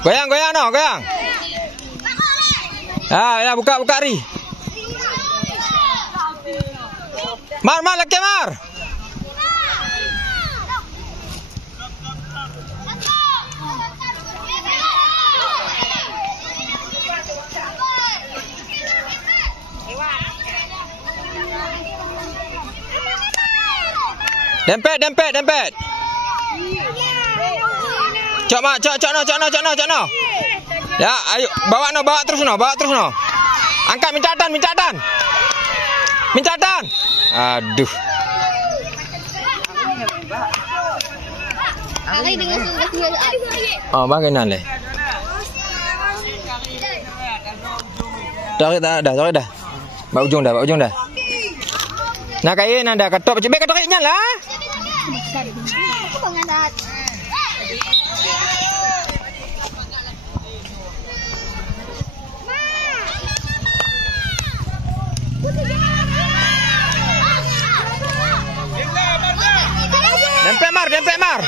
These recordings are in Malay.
Goyang, goyang no, goyang. Ya, buka ri. Mar, laki Mar. Dempet. Cok no. Ya, ayo bawa terus no. Angkat mincatan. Aduh. Oh, bagaimana le? Dah. Bawa ujung dah. Nah kain anda ketok ketoknya lah. Dempet Mar.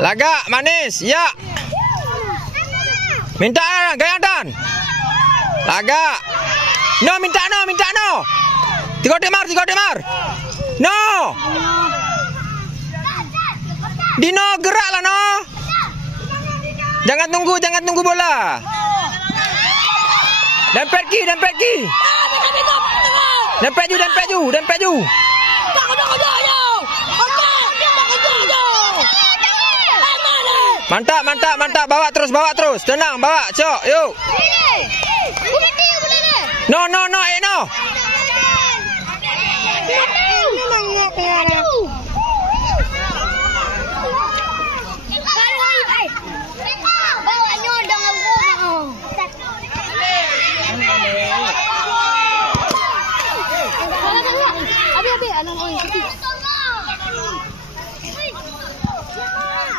Laga manis. Ya. Minta gayang dan. Laga. No, minta no. Tiga Mar. No. Dino gerak lah no. Jangan tunggu bola. Dempet ki. Dempet ju. Mantap. Bawa terus. Tenang, bawa. Cok, yuk. No.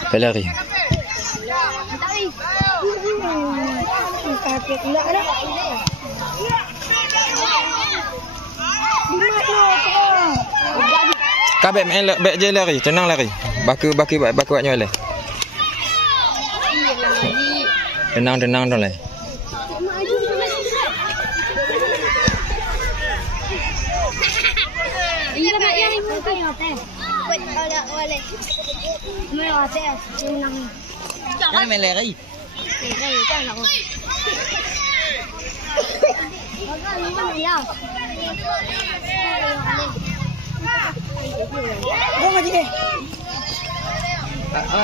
Pelari. Kabek bek je lari, tenang lari. Baku buatnya oleh. Tenang dong lah. Jangan main lari.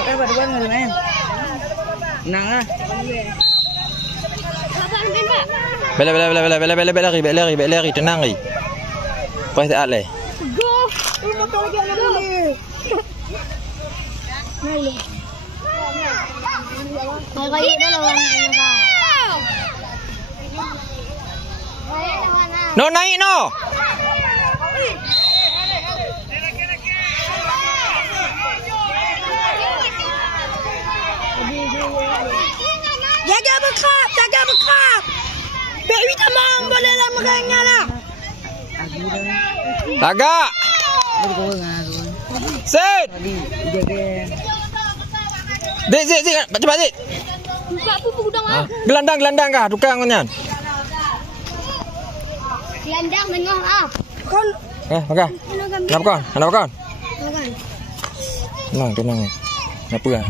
Kan berdua nggak main. Menang lah. Bela lari, tenang ri. Pas tak leh. No naik no. Jaga berkrap. Baby tamang boleh lah merangnya lah. Tagak. Set. Zik, cepat Zik. Buka apa gudang ah? Gelandang kah? Tukang kan? Gelandang tengah ah. Kon. Makan. Kenapa kon? Makan. Tenang. Kenapa kan?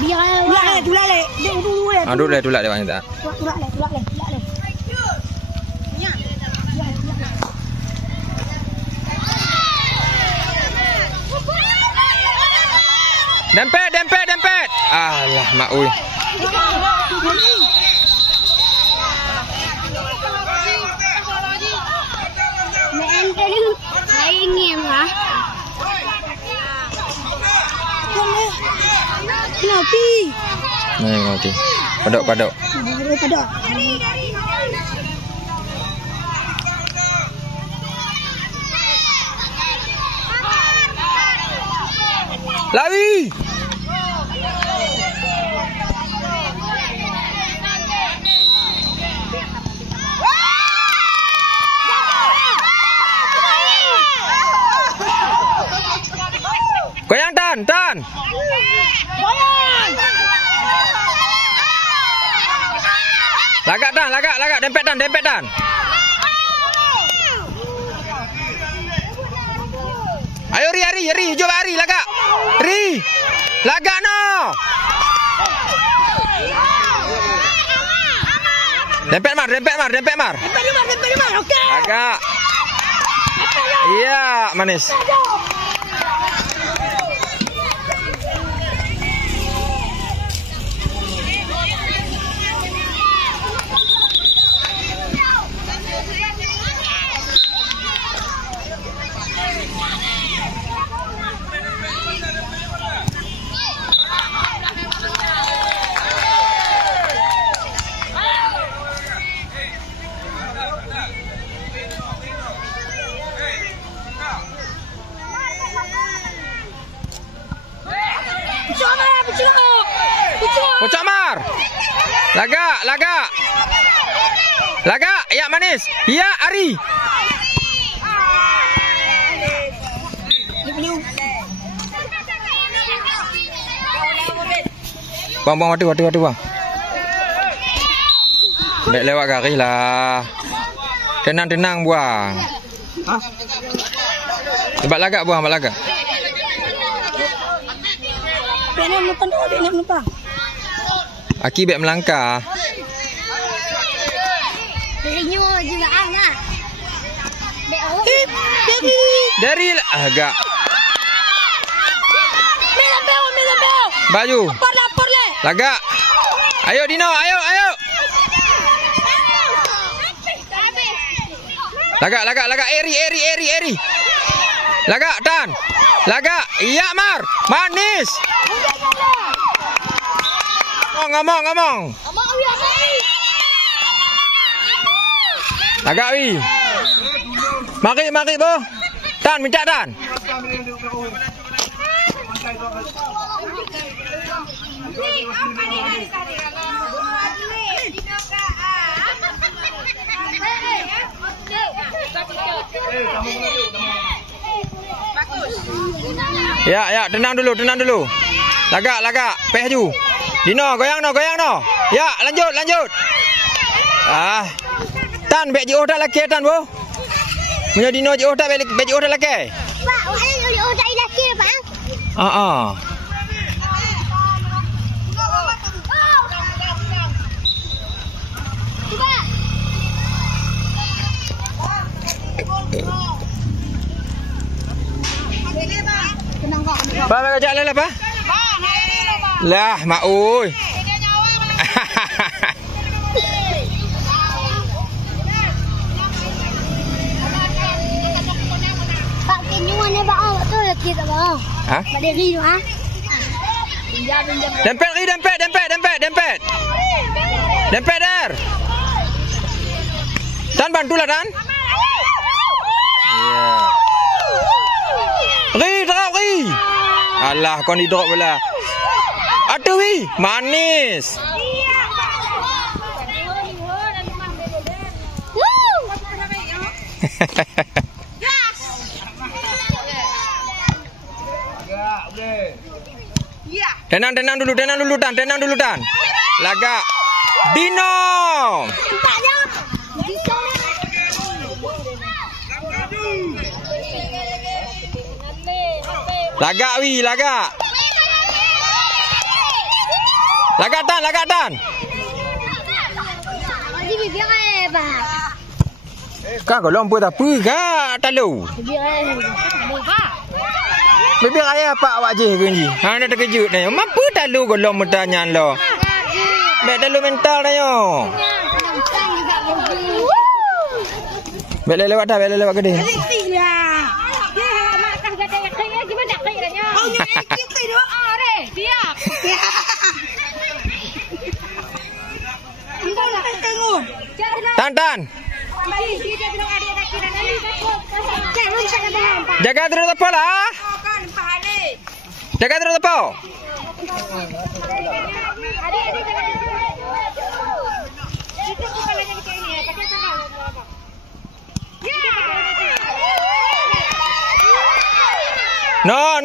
Biar tulak le. Duduk le banyak tak? Tulak le. Dempet. Alah, mak ui. Main tadi ingin lah. Ngerti. Padok. Lari. Goyang tan. Goyang. Lagak Tan, lagak. Dempet Tan. Ayo Ri, coba Ri, lagak. Ri. Lagak no. Dempet Mar. Okey. Lagak. Iya, manis. Pocok Mar. Lagak. Ya manis. Ya Ari. Bang, wati bang. Dek lewat garis lah. Tenang buang. Lebat lagak buang, lagak. Benam lupa. Aki bek melangkah. Darinya juga lah. Dari agak. Melambau. Baju. Lapor le. Lagak. Ayo Dino, ayo. Lagak. Eri. Lagak Tan. Lagak. Iya Mar. Manis. Ngomong. Lagak wi. Mari bo. Tan, minta Tan. Ya, tenang dulu. Lagak. Pehju. Dino, goyang no. Ya, lanjut. Tan, bek jauh dah laki Tan, bo. Punya Dino jauh dah bek jauh dah laki. Pak, jauh dah laki, Pak. Ba ajak lah apa? Lah, mak oi. Pak kenyuan ni bang, betul lagi tak bang? Ha? Pak diri tu ah. Dempet Ri, dempet. Dempet der. Tan bantulah Tan. Ya. Ri, drop Ri. Alah, kau ni drop pula. Aduh wi, manis. Tenang dulu Tan. Lagak. Dino. Lagak wi, lagak. Lagak Tan. Kak kalau lampu tak apa kak talu. Bebek ayah pak awak je kunci. Hang dah terkejut dah. Mampu talu kalau bertanya lo. Bek talu mental dah yo. Bek lewat gede. Tan. Jaga terus apa lah? Jaga terus apa? No.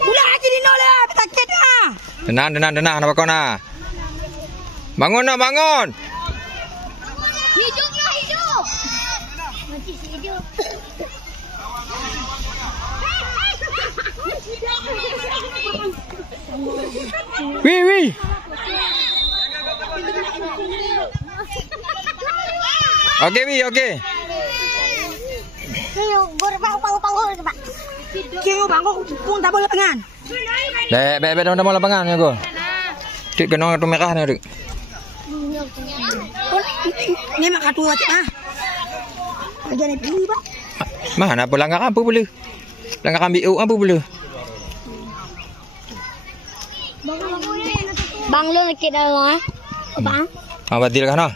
Ulah aja Dino lah, tak Tenang, apa kau nak? Bangun nak, bangun. Hidup. Mati si hidup. Wih. Okey, Wi, okey. Kira bangku pun tak boleh lapangan. Dek, dah mau lapangan ya go. Dik kena kartu merah ni, Dik. Ni mak kartu wajib ah. Kerja ni pilih, Pak. Mana apa langgar apa boleh? Langgar ambil apa boleh? Bang lo nak dah lah. Bang. Batil kan ah?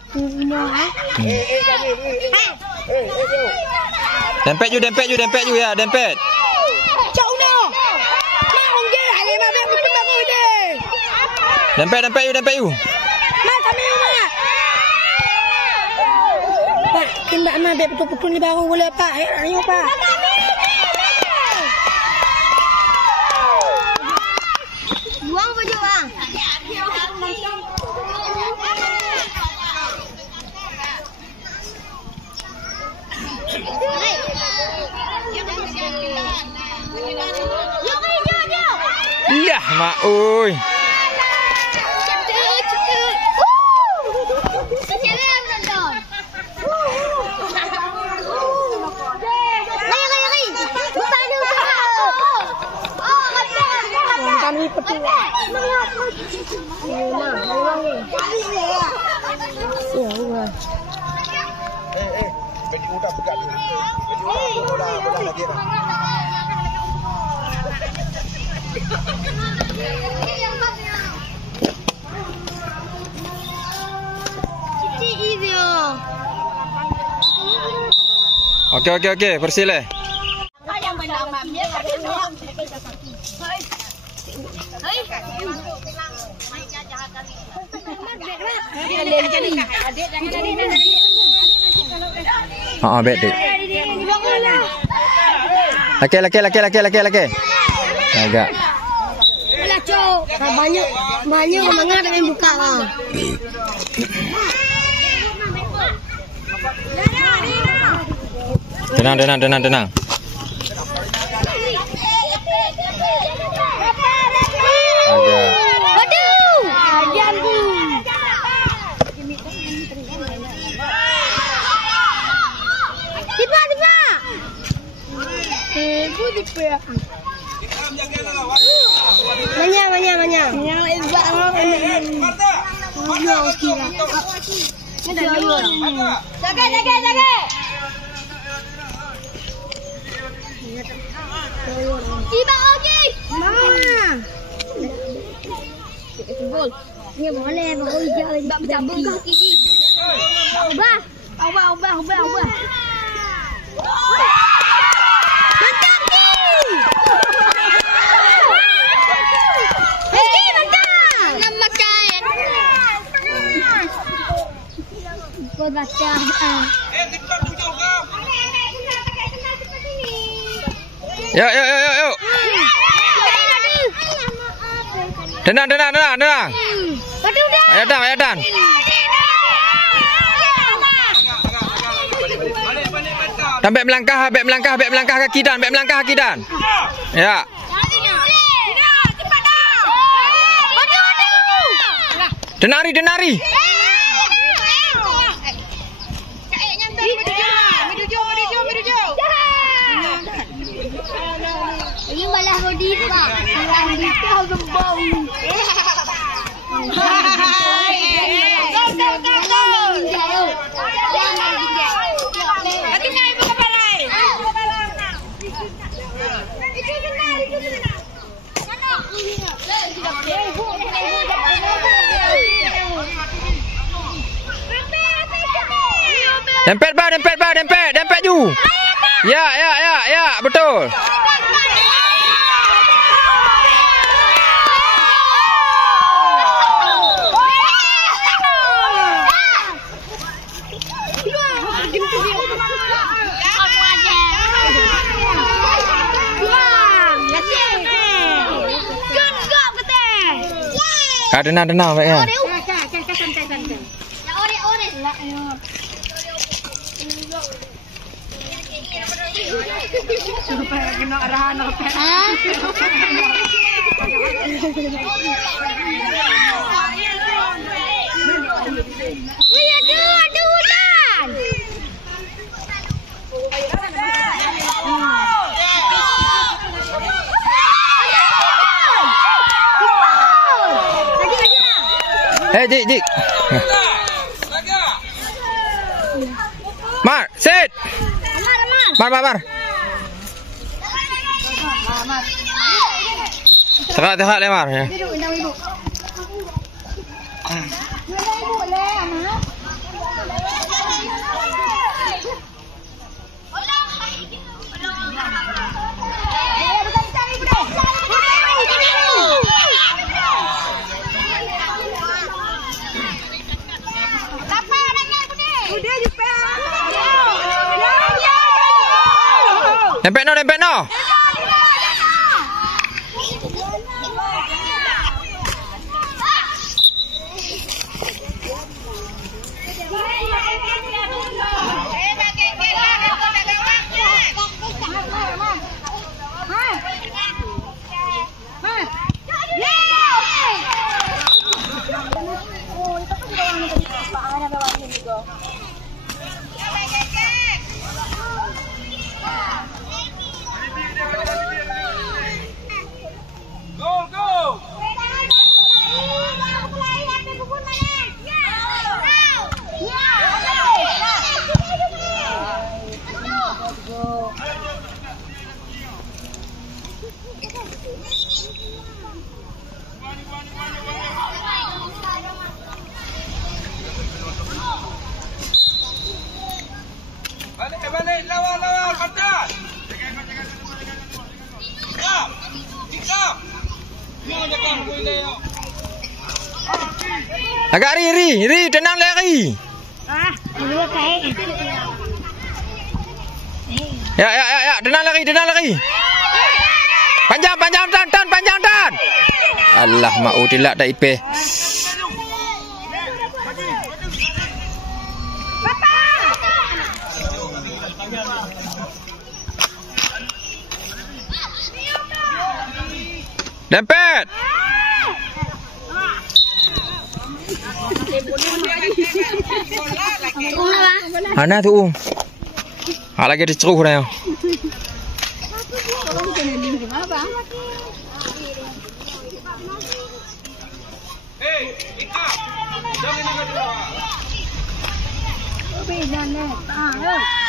Dempet ju ya, dempet. Cok no. Mang je hari mah ber betul aku deh. Dempet ju. Mak kami mak. Pak, kin mbak mah ber betul ni baru boleh Pak. Ayo Pak. Buang baju bang. Iya, mak oi. Kami petu. Baju muda pegat tu. Baju bola lagi dah. Okey, bersih. Bet tu. Laki. Agak. Alah cok, banyak mangat dengan buka ah. Tenang. Agak. Aduh. Jambu. Tiba. Tiba. Banyak. Yang ibak Jaga. Tiba lagi. Mana? Gol. Ni boleh baru hijau cabut kaki. Ubah. Mantap ni. Mantap. Nak makan. Gol baca. Yuk. Tenang. Betul dah. Ayo dan. Tambah melangkah kaki dan. Ya. Denari. Ini malah rodi Pak. Rodi kau gembong. Dempet ju. Ya, betul. Tenang baik ya. Jik. Mar, sit. Mar. Tegak lemar ya. Dempet no. Balik, lawan, pantas. Ikam. Agak ri, tenang lari. Ya, tenang lari. Panjang tan. Allah mau tilak tak ipe. Dempet. Mana tu? Lagi diceruh dah.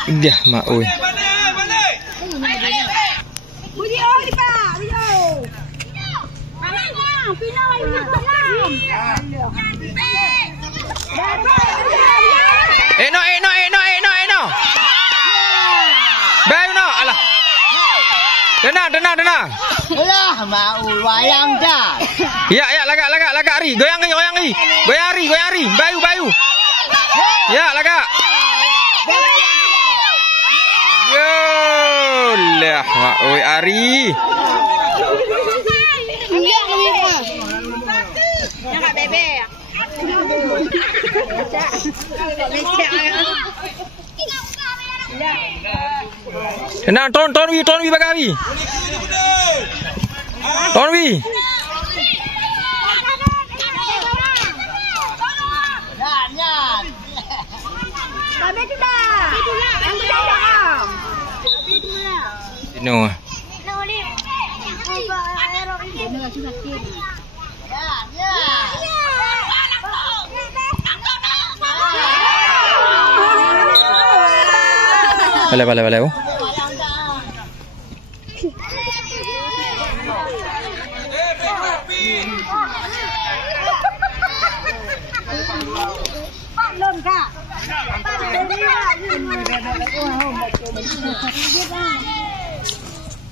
Dah mak oi. No. Bayu no, alah. Tenang. Alah, mau wayang dah. Ya, lagak ri. Goyang ri. Bayu. Ya, lagak. Yo, lah mak oi Ari. Jangan bebe. Tenang, ton wi bagawi. Ton wi. No. Bale.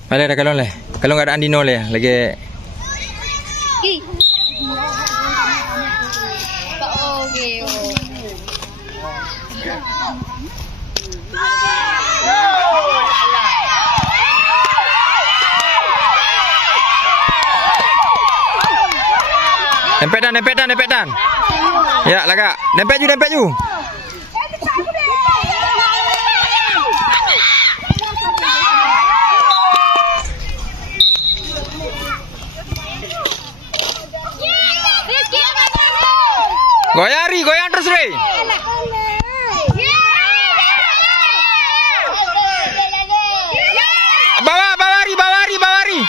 Bale dah kalon le. Kalau enggak ada Andino le lagi. Dempet dan. Ya, lagak. Dempet ju. Goyang terus, Ri. Bawari.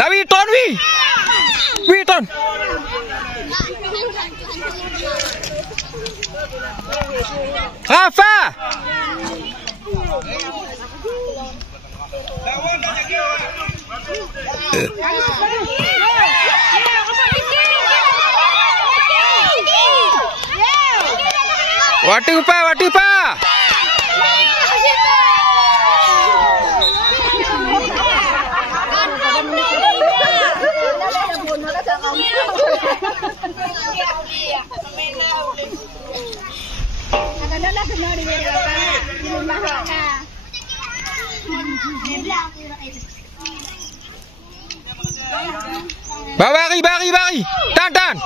Lawi ton. Rafa. Watu pa. Bawari. Tan.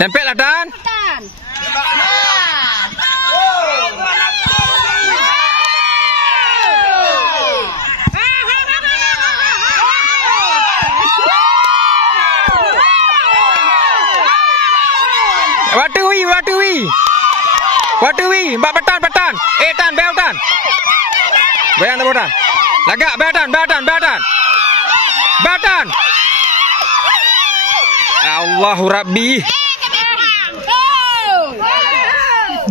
Tempel lah, Dan. Watui, mbak betan. Tan, bel tan. Bayang tan. Lagak batan. Allahu Rabbi.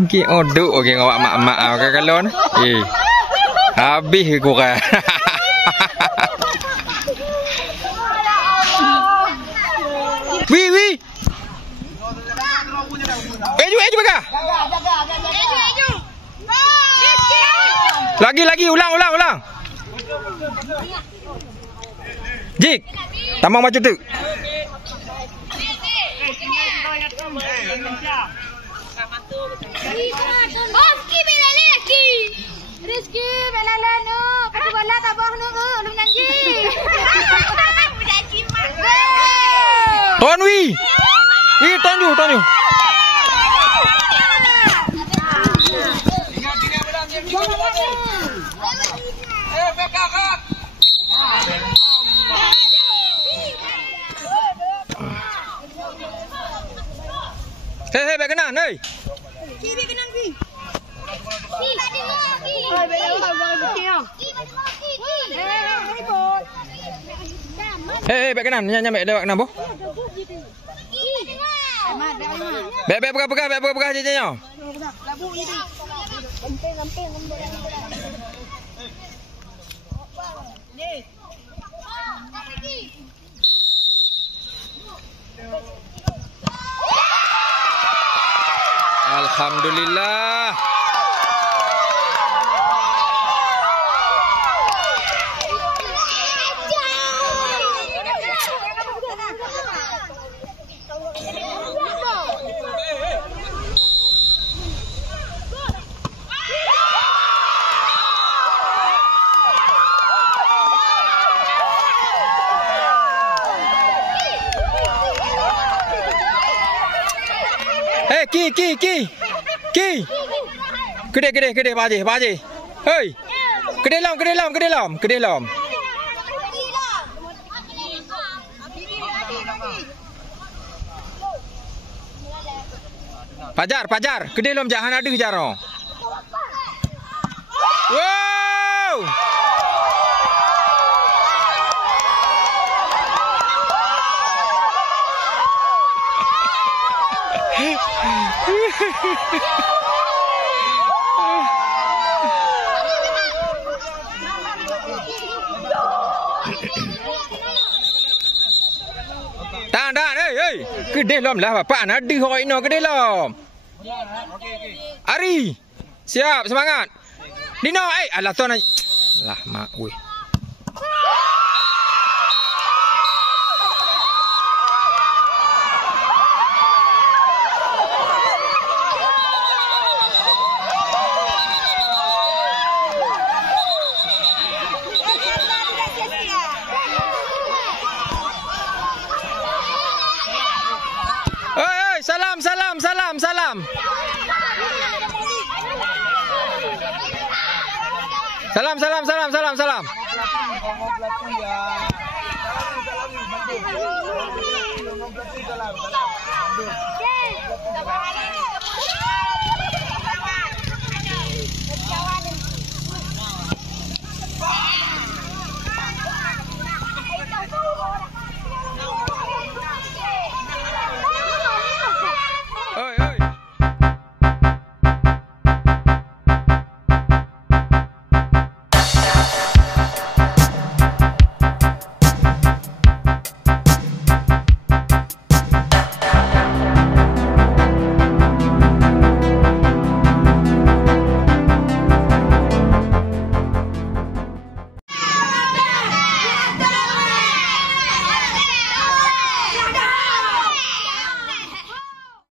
Ki oduk okey ngawak mak-mak ke kalon. Habis ku kan. Wi. Eju baga. Lagi ulang. Jik. Tamang macam tu. Rizki bela lanu, patu bola tabah nu lu nyanyi. Ton wi. Ton ju. Hei, bekenan, hei. Bekenan, Wi. Hei, bekenan, nyampe lewat kenapa? Pegang jajannya. Alhamdulillah. Ki. Gede baje. Hei. Gede lom. Pajar. Gede lom jangan ada jaro. Wow. Dan, hei. Gede lom lah bapak nak di hoi no gede lom. Ari. Siap, semangat. Dino, alah tuan. Lah mak weh. Salam. Salam. Salam.